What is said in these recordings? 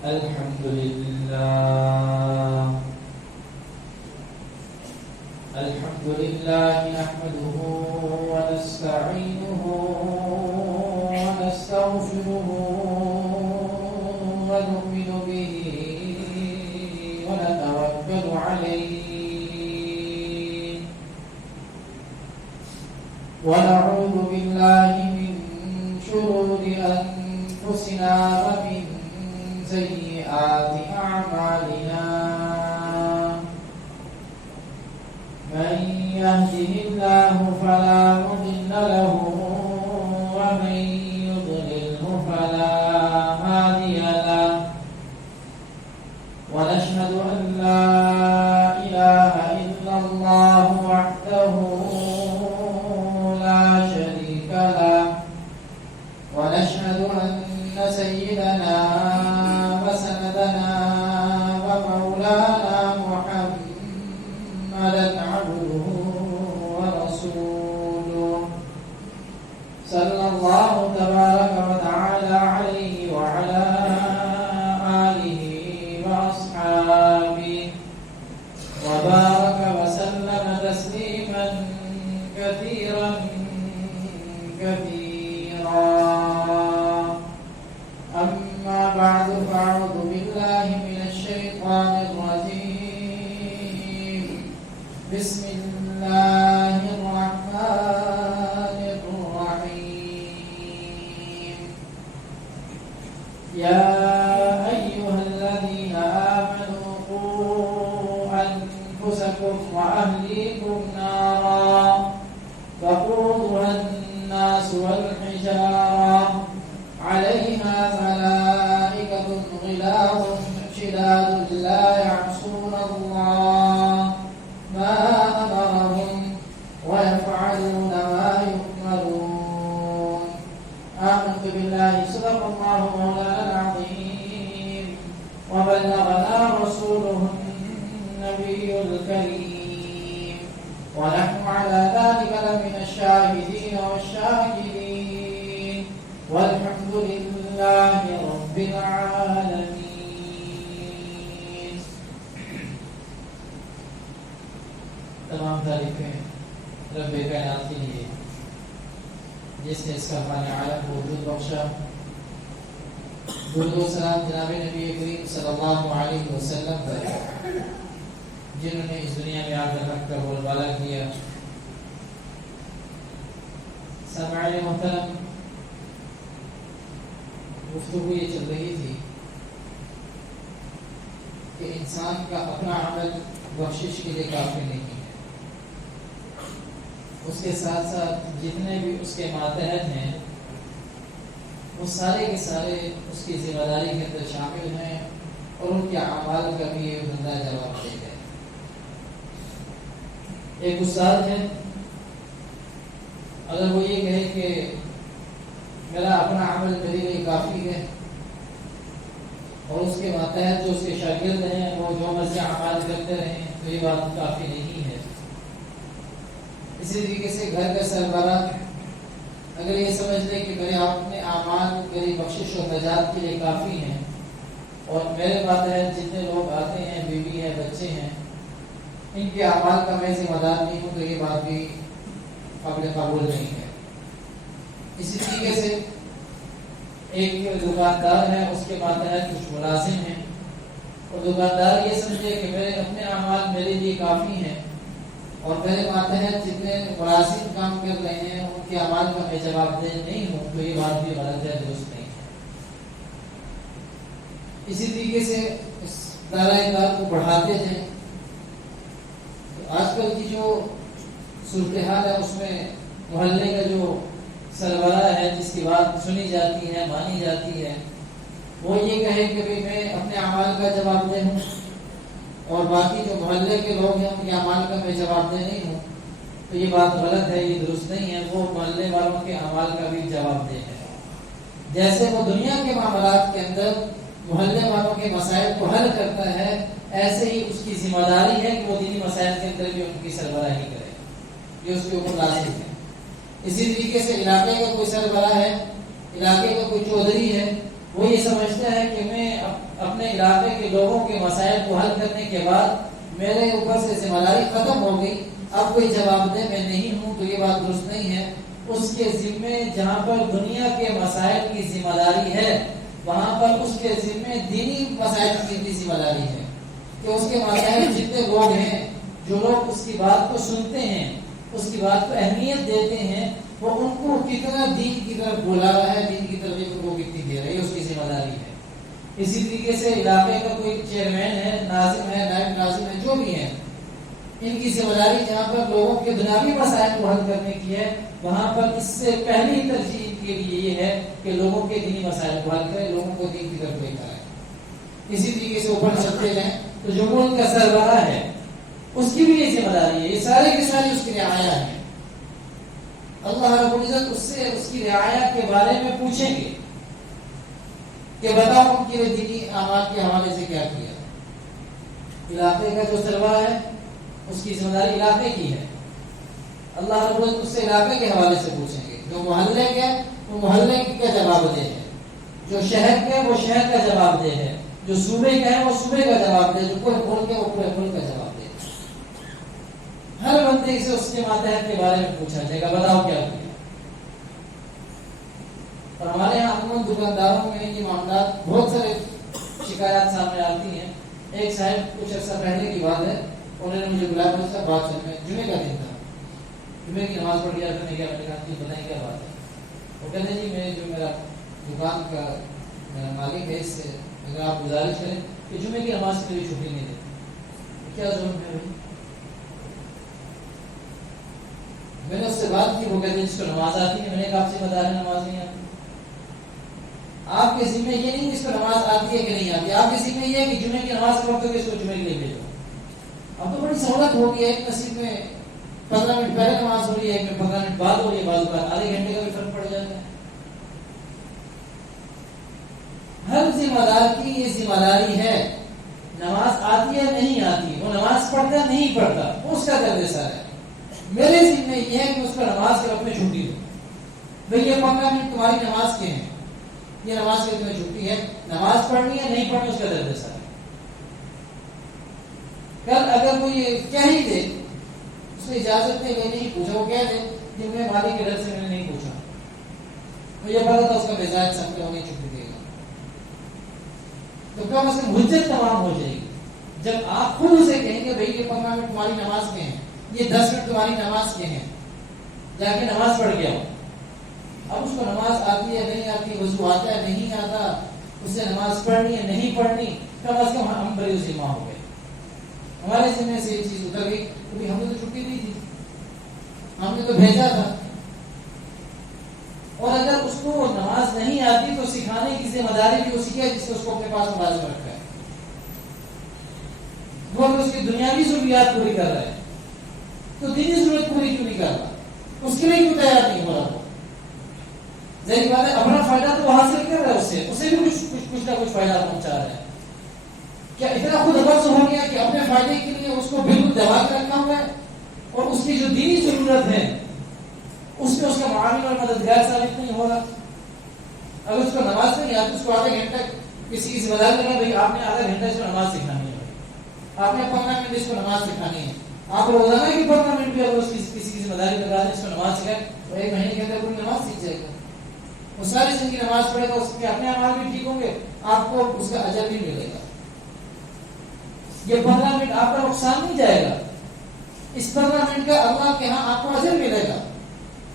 الحمد لله نحمده ونستعينه ونستغفره ونؤمن به ونتوكل عليه ونعوذ بالله من شرور أنفسنا ومن سيئات أعمالنا من يهده الله فلا مضل له ومن يضلله فلا هادي له ونشهد أن لا إله إلا الله وحده لا شريك له ونشهد أن سيدنا وسندنا ومولانا محمدا عبده ورسوله صلى الله تبارك وتعالى عليه وعلى آله وأصحابه وبارك وسلم تسليما كثيرا أما بعد فأعوذ بالله من الشيطان الرجيم بسم الله الرحمن الرحيم يا أيها الذين آمنوا قوا أنفسكم وأهليكم نارا وقودها الناس والحجارة عليها ملائكة غلاظ شداد لا يعصون الله ما أمرهم ويفعلون ما يؤمرون آمنت بالله صدق الله مولانا العظيم وبلغنا رسوله النبي الكريم ونحن على ذلك لمن الشاهدين والشاكرين والحمد لله رب العالمين. تمام تعریفیں رب کائنات کے لیے جس نے اس کا فانی عالم کو وجود بخشا. درود و سلام جناب نبی کریم صلی اللہ علیہ وسلم پر جنہوں نے اس دنیا میں آ کر حق کا بول بالا کیا. سامعین محترم، گفتگو یہ چل رہی تھی کہ انسان کا اپنا عمل بخشش کے لیے کافی نہیں ہے. اس کے ساتھ ساتھ جتنے بھی اس کے ماتحت ہیں وہ سارے کے سارے اس کی ذمہ داری کے اندر شامل ہیں اور ان کے اعمال کا بھی یہ بندہ جواب دے گا. ایک استاد ہے، اگر وہ یہ کہے کہ میرا اپنا عمل میرے لیے کافی ہے اور اس کے ماتحت جو اس کے شاگرد ہیں وہ جو مرضی اعمال کرتے رہیں تو یہ بات کافی نہیں ہے. اسی طریقے سے گھر کا سربراہ اگر یہ سمجھ لے کہ میرے اپنے اعمال میری بخشش و نجات کے لیے کافی ہیں اور میرے ماتحت جتنے لوگ آتے ہیں، بیوی ہیں، بچے ہیں، ان کے اعمال کا میں ذمہ دار نہیں ہوں، تو یہ بات بھی قابل قبول نہیں ہے. اسی طریقے سے ایک دکاندار ہے، اس کے ماتحت کچھ ملازم ہیں اور دکاندار یہ سمجھے کہ میرے اپنے اعمال میرے لیے کافی ہیں اور میرے ماتحت جتنے ملازم کام کر رہے ہیں ان کے اعمال کا میں جواب دہ نہیں ہوں، تو یہ بات بھی غلط ہے، درست نہیں ہے. اسی طریقے سے اس دائرۂ کار کو بڑھاتے جائیں. آج کل کی جو صورتحال ہے اس میں محلے کا جو سربراہ ہے، جس کی بات سنی جاتی ہے، مانی جاتی ہے، وہ یہ کہے کہ میں اپنے اعمال کا جواب دہ ہوں اور باقی جو محلے کے لوگ ہیں ان کے اعمال کا میں جواب دہ نہیں ہوں، تو یہ بات غلط ہے، یہ درست نہیں ہے. وہ محلے والوں کے اعمال کا بھی جواب دہ ہے. جیسے وہ دنیا کے معاملات کے اندر محلے والوں کے مسائل کو حل کرتا ہے، ایسے ہی اس کی ذمہ داری ہے کہ وہ دینی مسائل کے اندر بھی ان کی سربراہی کرے، یہ اس کے اوپر لازم ہے. اسی طریقے سے علاقے کا کوئی سربراہ ہے، علاقے کا کوئی چودھری ہے، وہ یہ سمجھتا ہے کہ میں اپنے علاقے کے لوگوں کے مسائل کو حل کرنے کے بعد میرے اوپر سے ذمہ داری ختم ہو گئی، اب کوئی جواب دہ میں نہیں ہوں، تو یہ بات درست نہیں ہے۔ اس کے ذمے جہاں پر دنیا کے مسائل کی ذمہ داری ہے، وہاں پر اس کے ذمے دینی مسائل کی بھی ذمہ داری ہے کہ اس کے مسائل جتنے لوگ ہیں، جو لوگ اس کی بات کو سنتے ہیں، اس کی بات کو اہمیت دیتے ہیں، وہ ان کو کتنا دین کی طرف بلا رہا ہے، دین کی طرف ان کو کتنی دے رہی ہے، اس کی ذمہ داری ہے۔ اسی طریقے سے علاقے کا کوئی چیئرمین ہے، ناظم ہے، نائب ناظم ہے، جو بھی ہے، ان کی ذمہ داری جہاں پر لوگوں کے دنیاوی مسائل کو حل کرنے کی ہے، وہاں پر اس سے پہلی ترجیح کے لیے یہ ہے کہ لوگوں کے دینی مسائل کو حل کرے، لوگوں کو دین کی طرف لے کر آئے۔ اسی طریقے سے اوپر چلتے جائیں تو جو ملک کا سربراہ ہے، اس کی بھی یہ ذمہ داری ہے، یہ سارے کے سارے اس کی رعایا ہے۔ اللہ رب العزت اس سے اس کی رعایا کے بارے میں پوچھیں گے کہ بتاؤ ان کے دینی اعمال کے حوالے سے کیا کیا۔ علاقے کا جو سربراہ ہے، اس کی ذمہ داری علاقے کی ہے، اللہ رب العزت اس سے علاقے کے حوالے سے پوچھیں گے۔ جو محلے کے وہ محلے کا جواب دے ہے، جو شہر کے وہ شہر کا جواب دے ہے، جو صوبے کا ہے وہ صوبے کا جواب دے، جو پورے ملک ہے وہ پورے ملک کا جواب دے۔ ہر بندے سے اس کے ماتحت کے بارے میں پوچھا جائے گا، بتاؤ کیا کیا۔ اور ہمارے یہاں عموماً دکانداروں میں یہ معاملات بہت سارے شکایات سامنے آتی ہیں۔ ایک صاحب کچھ عرصہ پہلے کی بات ہے، انہوں نے مجھے بلایا، مجھ سے بات چل میں جمعے کا دن تھا، جمعے کی نماز پڑھ گیا، میں نے کہا بتائیں کیا بات ہے۔ وہ کہتے ہیں جی میں جو میرا دکان کا میرا مالک ہے، اس سے اگر آپ گزارش کریں کہ جمعے کی نماز کے لیے چھٹی نہیں دیتے۔ کیا ضرورت ہے بھائی؟ میں نے اس سے بات کی، وہ کہتے ہیں جس کو نماز آتی ہے، میں نے کہا آپ سے بتا رہے نماز نہیں آتی۔ آپ کے ذمہ یہ نہیں اس کو نماز آتی ہے کہ نہیں آتی، آپ کے ذمہ یہ ہے کہ جمعے کی نماز کے وقت اس کو جمعے کے لیے بھیجو۔ اب تو بڑی سہولت ہو گئی ہے، ایک مسجد میں 15 منٹ پہلے نماز ہو رہی ہے، ایک میں 15 منٹ بعد ہو رہی ہے، بعض اوقات آدھے گھنٹے کا بھی فرق پڑ جاتا ہے۔ ہر ذمہ دار کی یہ ذمہ داری ہے، نماز آتی ہے نہیں آتی، وہ نماز پڑھتا ہے نہیں پڑھتا، اس کا درد سر ہے۔ میرے ذمہ یہ ہے کہ اس کو نماز کے وقت میں چھٹی دو۔ بھئی یہ 15 منٹ تمہاری نماز کے ہیں، یہ نماز کے وقت میں چھٹی ہے، نماز پڑھنی ہے نہیں پڑھنی، اس کا درد سر ہے۔ کل اگر کوئی کہہ ہی دے، اس نے اجازت نہیں، میں نہیں پوچھا، وہ کہہ دے کہ میں مالک کے ڈر سے میں نے نہیں پوچھا، مجھے پتا تھا اس کا مزاج سمجھے وہ نہیں چھٹی دے گا، تو کم از کم حجت تمام ہو جائے گی۔ جب آپ خود اسے کہیں گے بھائی یہ 15 منٹ تمہاری نماز کے ہیں، یہ 10 منٹ تمہاری نماز کے ہیں، جا کے نماز پڑھ گیا ہو۔ اب اس کو نماز آتی ہے نہیں آتی، وضو آتا ہے نہیں آتا، اسے نماز پڑھنی ہے نہیں پڑھنی، کم از کم ہم بڑے ذمہ ہو گئے، ہمارے ذمہ سے یہ چیز اتر گئی، کیونکہ ہم نے تو چھٹی دی تھی، ہم نے تو بھیجا تھا۔ اور اگر اس کو نماز نہیں آتی تو سکھانے کی ذمہ داری بھی اسی کی ہے جس کو اس کو اپنے پاس ملازم رکھا ہے۔ وہ اگر اس کی دنیاوی ضروریات پوری کر رہا ہے تو دینی ضرورت پوری کیوں نہیں کر رہا، اس کے لیے کیوں تیار نہیں ہو رہا؟ ظاہر بات ہے اپنا فائدہ تو وہ حاصل کر رہا ہے، اسے بھی کچھ نہ کچھ فائدہ پہنچا رہا ہے۔ کیا اتنا خود غرض ہو گیا کہ اپنے فائدے کے لیے اس کو بالکل دبا کے رکھا ہوا ہے، اور اس کی جو دینی ضرورت ہے اس میں اس کا معاون اور مددگار ثابت نہیں ہو رہا؟ اگر اس کو نماز نہیں آتی، اس کو آدھا گھنٹہ کسی کی ذمہ داری لگا، بھائی آپ نے آدھا گھنٹہ اس کو نماز سکھانی ہے، آپ نے 15 منٹ اس کو نماز سکھانی ہے، آپ روزانہ کی 15 منٹ بھی اگر اس کی کسی کی ذمہ داری لگا دیں اس کو نماز سکھائے تو 1 مہینے کے اندر پوری نماز سیکھ جائے گا، وہ ساری زندگی نماز پڑھے گا، اس کے اپنے اعمال بھی ٹھیک ہوں گے، آپ کو اس کا اجر بھی ملے گا۔ یہ 15 منٹ آپ کا نقصان نہیں جائے گا، اس 15 منٹ کا اللہ کے ہاں آپ کو اجر ملے گا،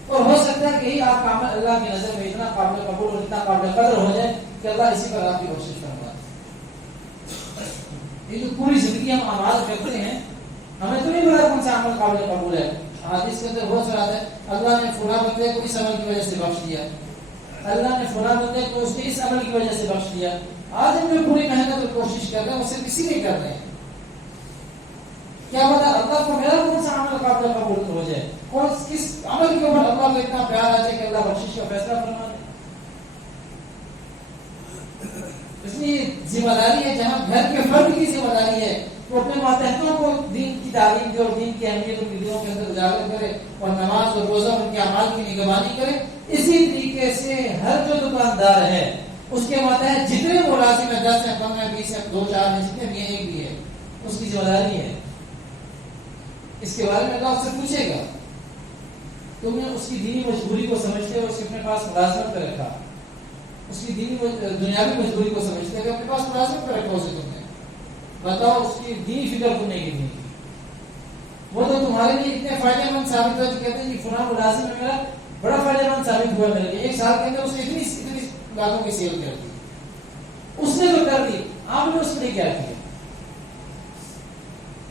اور ہو سکتا ہے کہ یہی آپ کا عمل اللہ کی نظر میں اتنا قابل قبول اور اتنا قابل قدر ہو جائے کہ اللہ اسی پر آپ کی کوشش کرتا ہے۔ یہ جو پوری زندگی ہم اعمال کرتے ہیں، ہمیں تو نہیں پتا کون سا عمل قابل قبول ہے۔ حدیث کے اندر بہت سارا ہے، اللہ نے فلاں بندے کو اس عمل کی وجہ سے بخش دیا، اللہ نے فلاں بندے کو اس کے اس عمل کی وجہ سے بخش دیا۔ آج ہم جو پوری محنت اور کوشش کر رہے ہیں وہ صرف اسی لیے کر رہے ہیں، کیا پتا اللہ کو میرا کون سا عمل قابل قبول ہو جائے، کس عمل کے اوپر اللہ کو اتنا پیار آ جائے کہ اللہ بخشش کا فیصلہ فرما دے۔ اس لیے ذمہ داری ہے، جہاں گھر کے فرد کی ذمہ داری ہے وہ اپنے ماتحتوں کو دین کی تعلیم دے اور دین کی اہمیت ان کے دلوں کے اندر اجاگر کرے، اور نماز اور روزہ ان کے اعمال کی نگرانی کرے۔ اسی طریقے سے ہر جو دکاندار ہے اس کے ماتحت جتنے ملازم ہیں 10 ہیں 15 20 ہیں 2 4 ہیں جتنے بھی ہیں ایک بھی ہے اس کی ذمہ داری ہے. اس کے بارے میں اللہ اس سے پوچھے گا. تم نے اس کی دینی مجبوری کو سمجھتے ہو اس کے اپنے پاس ملازمت پہ رکھا, اس کی دینی دنیاوی مجبوری کو سمجھتے ہوئے اپنے پاس ملازمت پہ رکھا اسے تم نے, بتاؤ اس کی دینی فکر تم نے کی نہیں. وہ تو تمہارے لیے اتنے فائدہ مند ثابت ہوا کہ کہتے ہیں کہ فلاں ملازم ہے میرا بڑا فائدہ مند ثابت ہوا میرے لیے, 1 سال کے اندر اس نے اتنی لاکھوں کی سیل کر دی, اس نے تو کر دی, آپ نے اس نے کیا کیا؟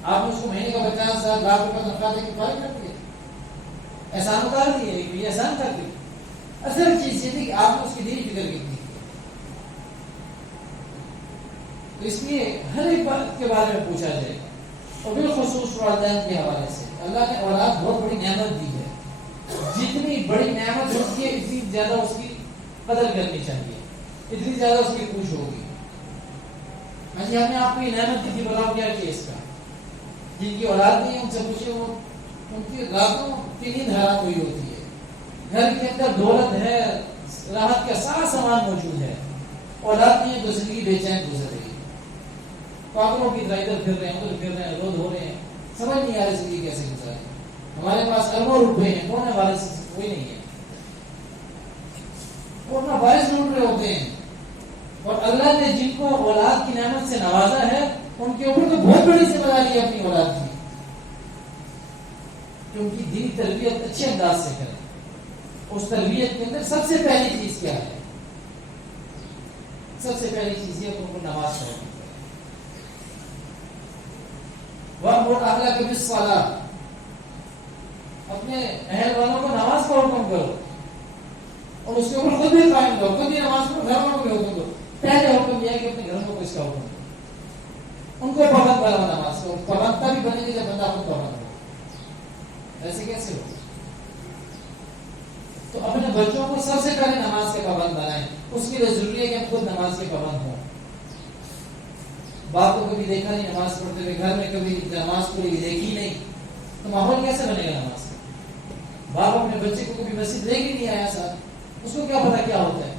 آپ نے اس کو مہینے کا 50,000 لاکھ روپے تنخواہ دے کے فارغ کر دیا, احسان اتار دیے, یہ احسان کر دی. اصل چیز یہ تھی کہ آپ نے اس کی دینی فکر کی تھی. تو اس لیے ہر ایک بات کے بارے میں پوچھا جائے, اور بالخصوص والدین کے حوالے سے. اللہ نے اولاد بہت بڑی نعمت دی ہے, جتنی بڑی نعمت ہوتی ہے اتنی زیادہ اس کی قدر کرنی چاہیے, اتنی زیادہ اس کی پوچھ ہوگی. ہاں جی, ہم نے آپ کو یہ نعمت دی تھی, بتاؤ کیا کیا اس کا. جن کی اولاد نہیں ہے ان سے پوچھے, وہ ان کی راتوں کی نیند حرام ہوئی ہوتی ہے, گھر کے اندر دولت ہے, راحت کا سارا سامان موجود ہے, اولاد نہیں ہے تو زندگی بے چین گزر رہی ہے, پاگلوں کی طرح ادھر پھر رہے ہیں ادھر پھر رہے ہیں, رود ہو رہے ہیں, سمجھ نہیں آ رہی زندگی کیسے گزارے. ہمارے پاس اربوں روپے ہیں, کون ہے وارث؟ کوئی نہیں ہے, وہ اپنا وارث ڈھونڈ رہے ہوتے ہیں. اور اللہ نے جن کو اولاد کی نعمت سے نوازا ہے ان کے اوپر تو بہت بڑی ذمہ داری ہے اپنی اولاد کی, کہ ان کی دینی تربیت اچھے انداز سے کریں. اس تربیت کے اندر سب سے پہلی چیز کیا ہے؟ سب سے پہلی چیز یہ ان کو نماز پڑھنا. وَأْمُرْ أَهْلَكَ بِالصَّلَاةِ, اپنے اہل والوں کو نماز کا حکم کرو اور اس کے اوپر خود بھی قائم کرو, خود بھی نماز پڑھو, گھر والوں کو بھی حکم کرو. پہلے حکم یہ ہے کہ اپنے گھر والوں کو اس کا حکم کرو, ان کو پابند بناؤ نماز کو. پابند تبھی بنے گی جب بندہ خود پابند ہو. ایسے کیسے ہو؟ تو اپنے بچوں کو سب سے پہلے نماز کے پابند بنائیں. اس کے لیے ضروری ہے کہ ہم خود نماز کے پابند ہوں. باپ کو کبھی دیکھا نہیں نماز پڑھتے ہوئے, گھر میں کبھی نماز پڑھی دیکھی نہیں, تو ماحول کیسے بنے گا نماز کا؟ باپ اپنے بچے کو کبھی مسجد لے کے نہیں آیا ساتھ, اس کو کیا پتا کیا ہوتا ہے.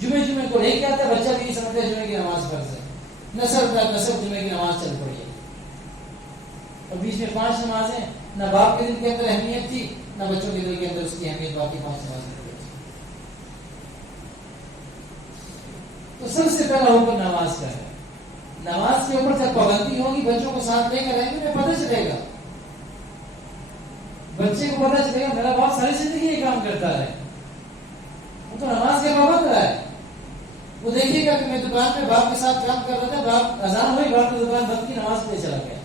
جمعے کو لے کے آتا ہے, بچہ بھی نہیں سمجھتا جمعے کی نماز فرض ہے, نسل در نسل جمعے کی نماز چل پڑی ہے. اور بیچ میں 5 نمازیں, نہ باپ کے دل کے اندر اہمیت تھی نہ بچوں کے دل کے اندر اس کی اہمیت, باقی 5 نمازیں. تو سب سے پہلا حکم نماز کا ہے. نماز کے اوپر جب پابندی ہوگی, بچوں کو ساتھ لے کر رہیں گے, پتہ چلے گا, بچے کو پتہ چلے گا میرا باپ ساری زندگی یہ کام کرتا ہے, وہ تو نماز کے پابند رہا ہے. وہ دیکھیے گا کہ میں دکان پہ باپ کے ساتھ کام کر رہا تھا, باپ اذان ہوئی, باپ کی دکان بند کی, نماز پہ چلا گیا.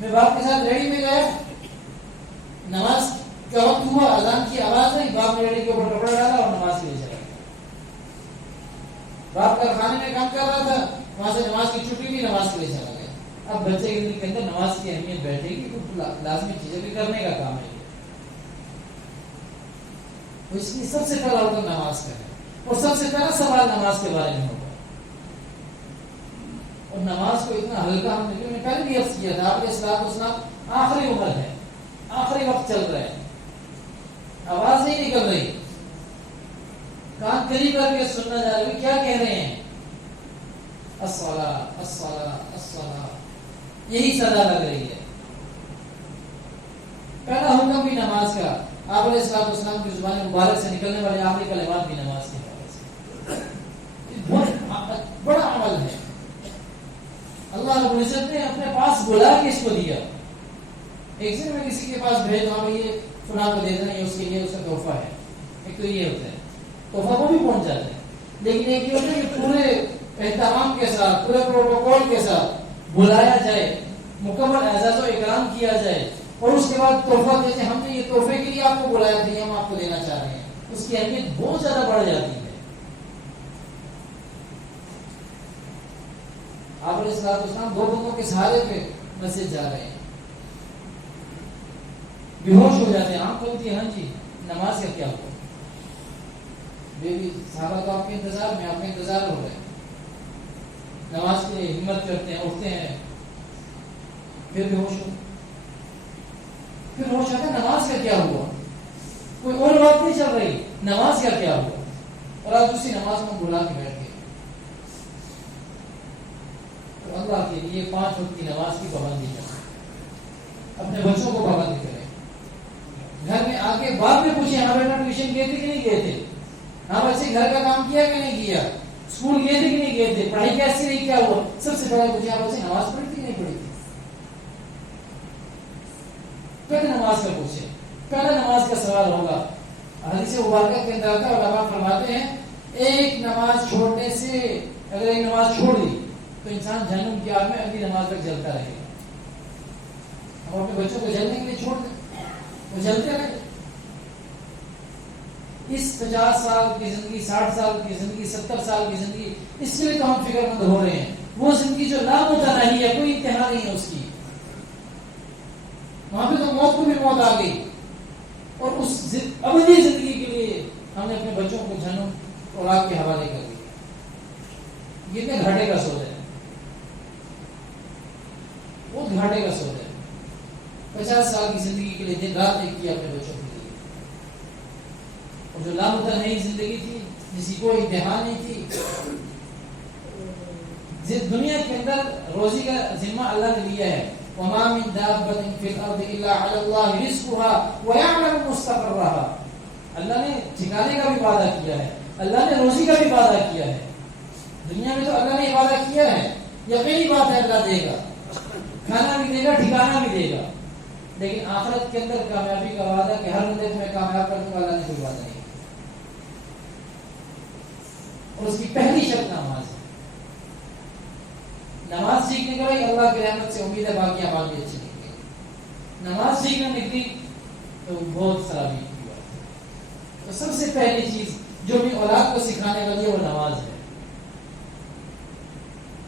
میں باپ کے ساتھ ریڑی میں گیا, نماز کا وقت ہوا, اذان کی آواز نہیں, باپ نے ریڑی کے اوپر کپڑا ڈالا اور نماز کے لیے چلا گیا. باپ کارخانے میں کام کر رہا تھا, وہاں سے نماز کی چھٹی بھی, نماز کے لیے چلا گیا. اب بچے کے دل کے اندر نماز کی اہمیت بیٹھے گی, تو لازمی چیزیں بھی کرنے کا کام ہے. تو اس کی سب سے پہلا حکم نماز کا ہے, اور سب سے پہلا سوال نماز کے بارے میں ہوگا. اور نماز کو اتنا ہلکا ہم نے پہلے بھی عرض کیا تھا, آپ کے اسلام آخری عمر ہے, آخری وقت چل رہا ہے, آواز نہیں نکل رہی, کان قریب کر کے سننا جا رہا ہے, کیا کہہ رہے ہیں؟ الصلاۃ الصلاۃ الصلاۃ, یہی صدا لگ رہی ہے. پہلا حکم بھی نماز کا, آپ علیہ السلام کی زبان مبارک سے نکلنے والے آخری کلمات بھی نماز کے حوالے سے. بہت بڑا عمل ہے. اللہ رب العزت نے اپنے پاس بلا کے اس کو دیا. ایک دن میں کسی کے پاس بھیج دوں, یہ فلاں کو دے دینا, یہ اس کے لیے اس کا تحفہ ہے. ایک تو یہ ہوتا ہے, تحفہ کو بھی پہنچ جاتا ہے. لیکن ایک یہ ہوتا ہے کہ پورے اہتمام کے ساتھ, پورے پروٹوکول کے ساتھ بلایا جائے, مکمل اعزاز و اکرام کیا جائے, اور اس کے بعد تحفہ دیتے ہیں. ہم نے یہ تحفے کے لیے آپ کو بلایا تھا, ہم آپ کو دینا چاہ رہے ہیں. اس کی اہمیت بہت زیادہ بڑھ جاتی ہے. آپ علیہ السلام 2 بندوں کے سہارے پہ مسجد جا رہے ہیں, بے ہوش ہو جاتے ہیں, آنکھ کھلتی ہے, ہاں جی نماز کا کیا ہوا؟ بیوی صحابہ تو آپ کے انتظار میں, آپ کے انتظار ہو رہے ہیں, نماز کے لیے ہمت کرتے ہیں, اٹھتے ہیں, پھر بے ہوش ہو, پھر ہوش آتا ہے نماز کا کیا ہوا. کوئی اور بات نہیں چل رہی, نماز کا کیا ہوا. اور آج اسی نماز کو بھلا کے بیٹھ گئے. تو اللہ کے لیے 5 وقت کی نماز کی پابندی کریں, اپنے بچوں کو پابندی کریں. گھر میں آ کے بعد میں پوچھیں ہاں بیٹا ٹیوشن گئے تھے کہ نہیں گئے تھے, ہاں بچے گھر کا کام کیا کہ نہیں کیا, اسکول گئے تھے کہ نہیں گئے تھے, پڑھائی کیسی نہیں کیا ہوا. سب سے پہلے پوچھیں ہاں بچے نماز پڑھی تھی نہیں پڑھی تھی. پہلے نماز کا پوچھیں, پہلے نماز کا سوال ہوگا. حدیث مبارکہ کے اندر آتا ہے, علماء فرماتے ہیں ایک نماز چھوڑنے سے, اگر ایک نماز چھوڑ دی تو انسان جہنم کی آگ میں اگلی نماز تک جلتا رہے گا. ہم اپنے بچوں کو جلنے کے لیے چھوڑ دیں, وہ جلتے رہے. اس 50 سال کی زندگی, 60 سال کی زندگی, 70 سال کی زندگی, اس کے لیے تو ہم فکر مند ہو رہے ہیں. وہ زندگی جو لامتناہی ہے, کوئی انتہا نہیں ہے اس کی, وہاں پہ تو موت کو بھی موت آ گئی. اور اس ابدی زندگی کے لیے ہم نے اپنے بچوں کو جہنم اور آگ کے حوالے کر دیا. کتنے گھاٹے کا سودا ہے, بہت گھاٹے کا سودا ہے. 50 سال کی زندگی کے لیے دن رات ایک کیا اپنے بچوں کے لیے, اور جو لامتناہی زندگی تھی جس کی کوئی انتہا نہیں تھی. دنیا کے اندر روزی کا ذمہ اللہ نے لیا ہے. وما من دابة في الأرض إلا على الله رزقها ويعلم مستقرها. اللہ نے ٹھکانے کا بھی وعدہ کیا ہے, اللہ نے روزی کا بھی وعدہ کیا ہے. دنیا میں تو اللہ نے وعدہ کیا ہے, یقینی بات ہے اللہ دے گا, کھانا بھی دے گا, ٹھکانا بھی دے گا. لیکن آخرت کے اندر کامیابی کا وعدہ کہ ہر بندے کو میں کامیاب کر دوں گا, اللہ نے کوئی وعدہ نہیں. اور اس کی پہلی شرط نماز ہے. نماز سیکھنے کا بھائی اللہ کی رحمت سے امید ہے باقی اعمال بھی اچھے نکلیں گے. نماز سیکھنا نکلی تو بہت سرابی کی بات ہے. تو سب سے پہلی چیز جو اپنی اولاد کو سکھانے والی ہے وہ نماز ہے.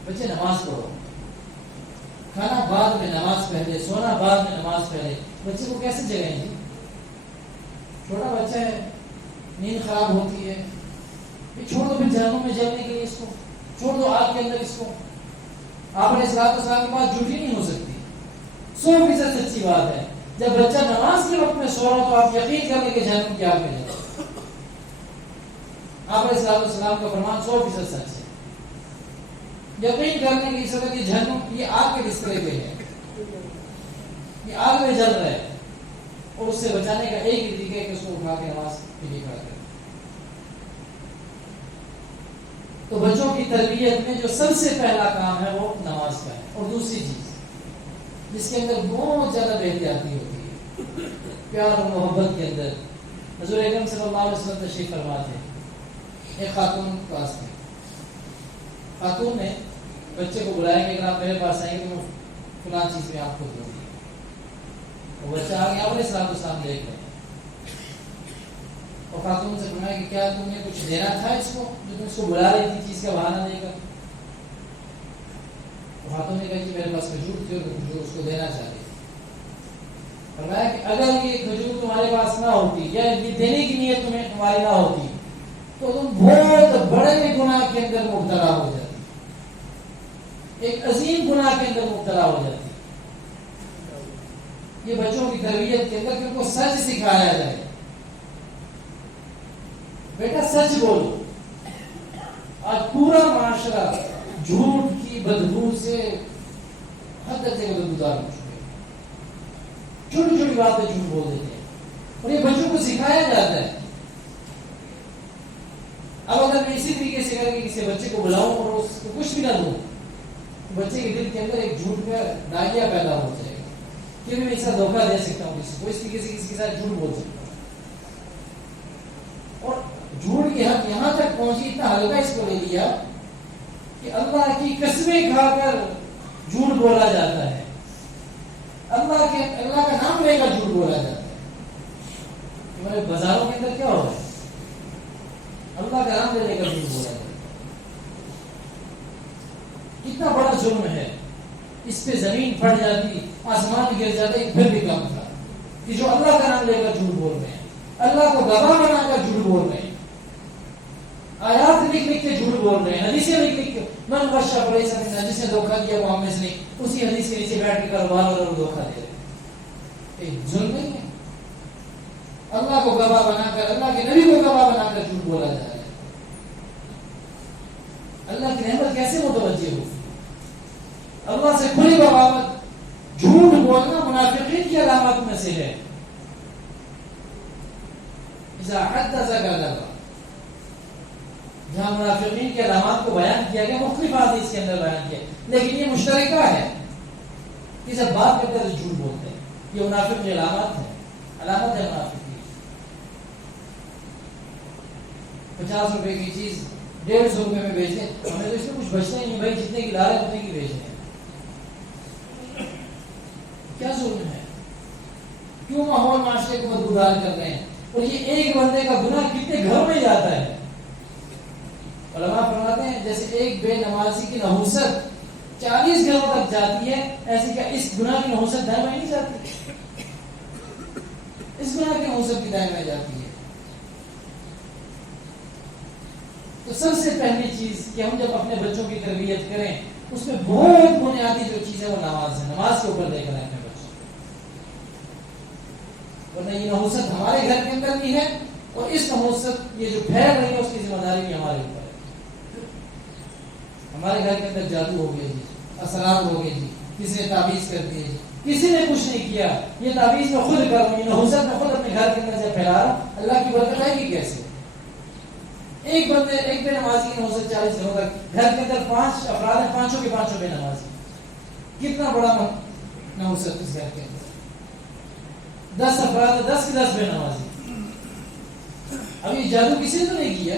بچے نماز پڑھو, کھانا بعد میں, نماز پہلے, سونا بعد میں, نماز پہلے. بچے کو کیسے جگائیں گے؟ چھوٹا بچہ ہے, نیند خراب ہوتی ہے, چھوڑ دو پھر جہنم میں جلنے کے لیے, اس کو چھوڑ دو آگ کے اندر. اس کو آپ نے صلاۃ والسلام کی بات جھوٹی نہیں ہو سکتی, 100% سچی بات ہے. جب بچہ نماز کے وقت میں سو رہا تو آپ یقین کر لیں کہ جہنم کی آگ میں جائے. آپ نے صلاۃ والسلام کا فرمان 100% سچ ہے. یقین کرنے کی ضرورت ہے, جہنم یہ آگ کے بسترے پہ ہے, یہ آگ میں جل رہا ہے, اور اس سے بچانے کا ایک ہی طریقہ ہے کہ اس کو اٹھا کے نماز کے لیے کھڑا کریں. تو بچوں کی تربیت میں جو سب سے پہلا کام ہے وہ نماز کا ہے. اور دوسری چیز جس کے اندر بہت زیادہ احتیاطی ہوتی ہے, پیار اور محبت کے اندر. حضور اکرم صلی اللہ علیہ وسلم تشریف فرما تھے, ایک خاتون پاس تھی. خاتون نے بچے کو بلایا کہ اگر آپ میرے پاس آئیں گے تو میں فلاں چیز میں آپ کو دوں گی. وہ بچہ آ گیا, علیہ السلام السلام لے گئے, اور خاتون سے فرمایا کہ کیا تم نے کچھ دینا تھا اس کو, جو تم اس کو بلا رہی تھی چیز کا بہانہ دے کر. خاتون نے کہا کہ میرے پاس کھجور تھی اور کھجور اس کو دینا چاہتے. فرمایا کہ اگر یہ کھجور تمہارے پاس نہ ہوتی یا یہ دینے کی نیت تمہاری نہ ہوتی تو تم بہت بڑے گناہ کے اندر مبتلا ہو جاتی, ایک عظیم گناہ کے اندر مبتلا ہو جاتی. یہ بچوں کی تربیت کے اندر کہ ان کو سچ سکھایا جائے. بیٹا سچ بولو. آج پورا معاشرہ جھوٹ کی بدبو سے حد تک بدبودار ہو چکے ہیں. چھوٹی چھوٹی باتیں جھوٹ بول دیتے ہیں, اور یہ بچوں کو سکھایا جاتا ہے. اب اگر میں اسی طریقے سے کر کے کسی بچے کو بلاؤں اور اس کو کچھ بھی نہ دوں, بچے کے دل کے اندر ایک جھوٹ کا ڈائیا پیدا ہو جائے گا کہ میں اس کا دھوکہ دے سکتا ہوں کسی کو, اس طریقے سے کسی کے ساتھ جھوٹ بول سکتا ہوں. اور جھوٹ کی حد یہاں تک پہنچی, اتنا ہلکا اس کو لے لیا کہ اللہ کی قسمیں کھا کر جھوٹ بولا جاتا ہے. اللہ کا نام لے کر جھوٹ بولا جاتا ہے. ہمارے بازاروں کے اندر کیا ہو رہا ہے, اللہ کا نام لے کر جھوٹ بولا جاتا ہے. کتنا بڑا جرم ہے. اس پہ زمین پھٹ جاتی, آسمان گر جاتا, ایک پھر بھی کم تھا کہ جو اللہ کا نام لے کر جھوٹ بول رہے ہیں, اللہ کو گواہ بنا کر جھوٹ بول رہے ہیں, آیات لکھ لکھ کے جھوٹ بول رہے ہیں, حدیثیں لکھ لکھ کے. من غش فلیس منا, جس نے دھوکہ دیا وہ ہم میں سے نہیں. اسی حدیث کے نیچے بیٹھ کے کاروبار اور دھوکہ دے رہے ہیں. ایک ظلم نہیں ہے. اللہ کو گواہ بنا کر, اللہ کے نبی کو گواہ بنا کر جھوٹ بولا جا رہا ہے. سے ہے. اذا حدث كذب، جہاں منافقین کے علامات کو بیان کیا گیا، مختلف حدیث کے اندر بیان کیا، لیکن یہ مشترکہ ہے کہ جب بات کرتے ہیں تو جھوٹ بولتے ہیں. یہ منافق کی علامات ہے، علامت ہے منافق کی. 50 روپے کی چیز 150 روپے میں بیچتے، ہمیں تو اس میں کچھ بچتا ہی نہیں بھائی، جتنے کی لا رہے اتنے کی بیچ رہے ہیں. کیا ظلم ہے؟ کیوں ماحول معاشرے کو بدبودار کر رہے ہیں؟ اور یہ ایک بندے کا گناہ کتنے گھروں میں جاتا ہے. علماء فرماتے ہیں جیسے ایک بے نمازی کی نحوست 40 گھروں تک جاتی ہے، ایسے کیا اس گناہ کی نحوست دائیں بائیں نہیں جاتی؟ اس گناہ کی نحوست کی دائیں بائیں جاتی ہے. تو سب سے پہلی چیز کہ ہم جب اپنے بچوں کی تربیت کریں، اس میں بہت بنیادی جو چیز ہے وہ نماز ہے. نماز کے اوپر دیکھ رہے ہیں اپنے بچوں کو، ورنہ یہ نحوست ہمارے گھر کے اندر بھی ہے، اور اس نحوست یہ جو پھیل رہی ہے اس کی ذمہ داری بھی ہمارے اوپر ہے. ہمارے گھر کے اندر جادو ہو گیا جی، اثرات ہو گئے جی، کسی نے تعویذ کر دیے جی، کسی نے کچھ نہیں کیا، یہ تعویذ میں خود کر رہا ہوں، یہ نحوست میں خود اپنے گھر کے اندر سے پھیلا رہا ہوں. اللہ کی برکت آئے گی کیسے؟ ایک بندے ایک بے نمازی کی نحوست 40 دنوں تک. گھر کے اندر 5 افراد ہیں، 5 کے 5 بے نمازی. کتنا بڑا نحوست اس گھر کے اندر. 10 افراد ہیں، 10 کے 10 بے نمازی. اب یہ جادو کسی نے تو نہیں کیا.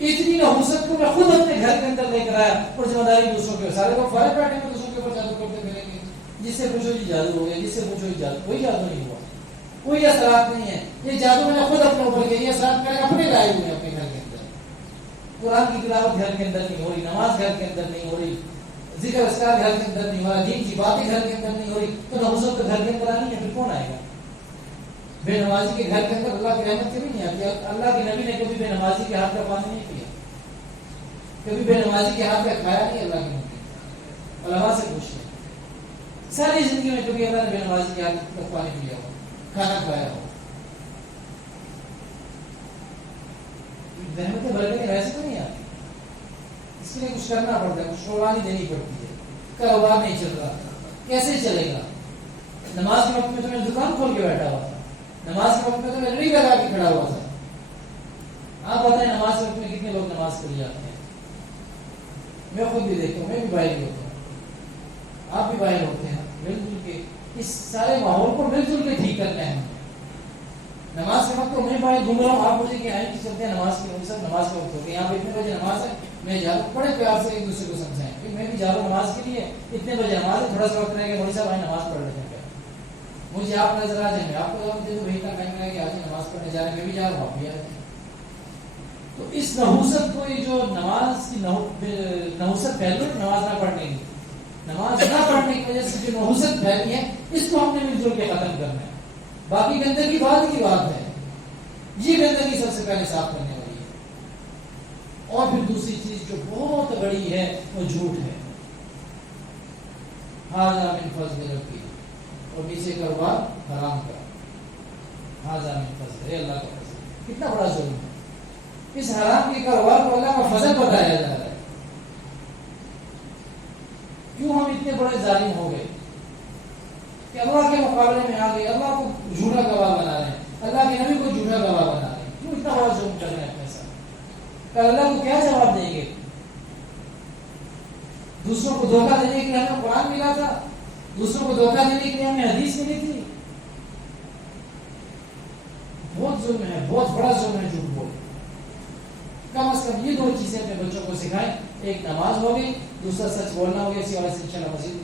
اتنی نحوست کو میں خود اپنے گھر کے اندر لے کر آیا، اور ذمہ داری دوسروں کے. سارے لوگ فارغ بیٹھے ہیں دوسروں کے اوپر جادو کرتے پھریں گے. جس سے پوچھو جی جادو ہو گیا، جس سے پوچھو جی جادو. کوئی جادو نہیں ہوا، کوئی اثرات نہیں ہے. یہ جادو میں نے خود اپنے اوپر کیا، یہ اثرات میں نے اپنے لائے ہوئے ہیں اپنے گھر کے اندر. قرآن کی تلاوت گھر کے اندر نہیں ہو رہی، نماز گھر کے اندر نہیں ہو رہی، ذکر اذکار گھر کے اندر نہیں ہو رہا، دین کی باتیں گھر کے اندر نہیں ہو رہی، تو نحوست تو گھر کے اندر آنی ہے. پھر کون آئے گا؟ بے نمازی کے گھر کے اندر اللہ کی رحمت کبھی نہیں آتی. اللہ کے نبی نے کبھی بے نمازی کے ہاتھ کا پانی نہیں پیا، کبھی بے نمازی کے ہاتھ کا کھایا نہیں. اللہ کے نبی علماء سے پوچھتے ہیں ساری زندگی میں کبھی اللہ نے بے نمازی کے ہاتھ کا پانی پیا ہو، کھانا کھایا ہو. رحمتیں برکتیں ویسے تو نہیں آتی، اس کے لیے کچھ کرنا پڑتا ہے، کچھ قربانی دینی پڑتی ہے. کاروبار نہیں چل رہا، کیسے چلے گا؟ نماز کے وقت میں تو میں دکان کھول کے بیٹھا ہوا تھا، نماز کے وقت میں تو میں ریڑھی لگا کے کھڑا ہوا تھا. آپ بتائیں نماز کے وقت میں کتنے لوگ نماز پڑھ جاتے ہیں؟ میں خود بھی دیکھتا ہوں، میں بھی باہر ہی ہوتا ہوں، آپ بھی باہر ہوتے ہیں. مل جل کے اس سارے ماحول کو مل جل کے ٹھیک کرنا ہے. نماز کے وقت تو میں باہر گھوم رہا ہوں، آپ مجھے کہ آئیں کی چلتے ہیں نماز کے وقت. سب نماز کے وقت ہوتے ہیں، یہاں پہ اتنے بجے نماز ہے، میں جا رہا ہوں. بڑے پیار سے ایک دوسرے کو سمجھائیں کہ میں بھی جا رہا ہوں نماز کے لیے، اتنے بجے نماز ہے، تھوڑا سا وقت رہ گیا، مولوی صاحب آئیں نماز پڑھ لیتے ہیں. مجھے آپ نظر آ جائیں، میں آپ کو جواب دے دوں بھائی اتنا ٹائم رہ گیا، آج نماز پڑھنے جا رہے ہیں، میں بھی جا رہا ہوں، آپ بھی آ رہے ہیں. تو اس نحوست کو، یہ جو نماز کی نحوست پھیلی ہے نماز نہ پڑھنے کی، نماز نہ پڑھنے کی وجہ سے جو نحوست پھیلی ہے، اس کو ہم نے مل جل کے ختم کرنا ہے. باقی گندگی بعد کی بات ہے، یہ گندگی سب سے پہلے صاف کرنے والی ہے. اور پھر دوسری چیز جو بہت بڑی ہے وہ جھوٹ ہے. ھذا من فضل ربی، اور نیچے کاروبار حرام کا. ھذا من فضل، اللہ کا فضل. کتنا بڑا ظلم ہے. اس حرام کے کاروبار کو اللہ کا فضل بتایا جا رہا ہے. کیوں ہم اتنے بڑے ظالم ہو گئے کہ اللہ کے مقابلے میں آ گئے، اللہ کو جھوٹا گواہ بنا رہے ہیں، اللہ کے نبی کو جھوٹا گواہ بنا رہے ہیں. کیوں اتنا بڑا ظلم کر رہے ہیں اپنے ساتھ؟ کہ اللہ کو کیا جواب دیں گے؟ دوسروں کو دھوکہ دینے کے لیے ہمیں قرآن ملا تھا، دوسروں کو دھوکہ دینے کے لیے ہمیں حدیث ملی تھی. بہت ظلم ہے، بہت بڑا ظلم ہے جھوٹ بول. کم از کم یہ 2 چیزیں اپنے بچوں کو سکھائیں. ایک نماز ہو گئی، دوسرا سچ بولنا ہو گیا. اسی وجہ سے انشاءاللہ مزید